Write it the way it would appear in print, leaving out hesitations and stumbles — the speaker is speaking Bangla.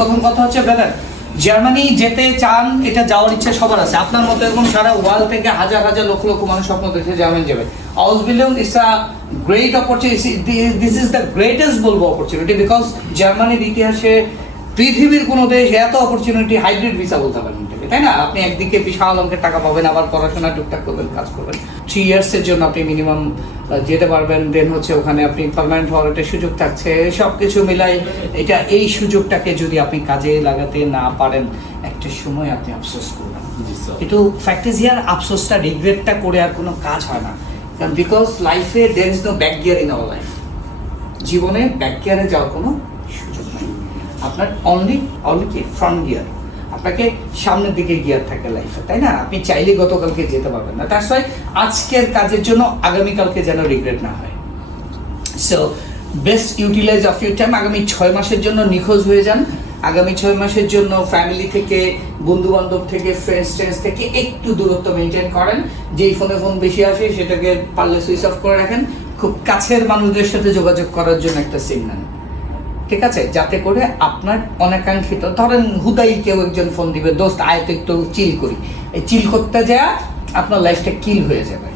প্রথম কথা হচ্ছে ব্রাদার, জার্মানি যেতে চান, এটা যাওয়ার ইচ্ছা সবার আছে। আপনার মতো এরকম সারা ওয়ার্ল্ড থেকে হাজার হাজার লক্ষ লক্ষ মানুষ স্বপ্ন দেখছে জার্মানি যাবে। আউসবিল্ডিং it's a great opportunity, this is the greatest বলবো অপরচুনিটি, বিকজ জার্মানির ইতিহাসে পৃথিবীর কোনো দেশ এত অপরচুনিটি হাইব্রিড ভিসা বলতে পারেন, তাই না? আপনি একদিকে বিশাল অঙ্কের টাকা পাবেন, আবার পড়াশোনা টুকটাক করবেন, কাজ করবেন, 3 ইয়ার্সের জন্য আপনি মিনিমাম যেতে পারবেন। দেন হচ্ছে ওখানে আপনি পার্মানেন্ট হওয়ার একটা সুযোগ থাকছে। সব কিছু মিলাই এটা, এই সুযোগটাকে যদি আপনি কাজে লাগাতে না পারেন, একটা সময় আপনি আফসোস করবেন। কিন্তু ফ্যাক্ট ইজ হিয়ার, আফসোসটা রিগ্রেটটা করে আর কোনো কাজ হয় না। কারণ বিকজ লাইফে there is no back gear in our life. জীবনে ব্যাক গিয়ারে যাওয়ার কোনো সুযোগ নেই। আপনার অনলি কি ফ্রন্ট গিয়ার, আপনাকে সামনের দিকে গিয়ার থাকে লাইফে, তাই না? আপনি চাইলে গতকালকে যেতে পারবেন না। তার সবাই আজকের কাজের জন্য আগামীকালকে যেন রিগ্রেট না হয়। So best utilize of your time. আগামী 6 মাসের জন্য নিখোঁজ হয়ে যান। আগামী 6 মাসের জন্য ফ্যামিলি থেকে, বন্ধু বান্ধব থেকে, ফ্রেন্ডস থেকে একটু দূরত্ব মেনটেন করেন। যেই ফোন বেশি আসে সেটাকে পারলে সুইচ অফ করে রাখেন। খুব কাছের মানুষদের সাথে যোগাযোগ করার জন্য একটা সিম নেন, ঠিক আছে? যাতে করে আপনার অনাকাঙ্ক্ষিত, ধরেন হুদাই কেউ একজন ফোন দিবে, দোস্ত আয় তো একটু চিল করি, এই চিল করতে যা আপনার লাইফটা কিল হয়ে যাবে।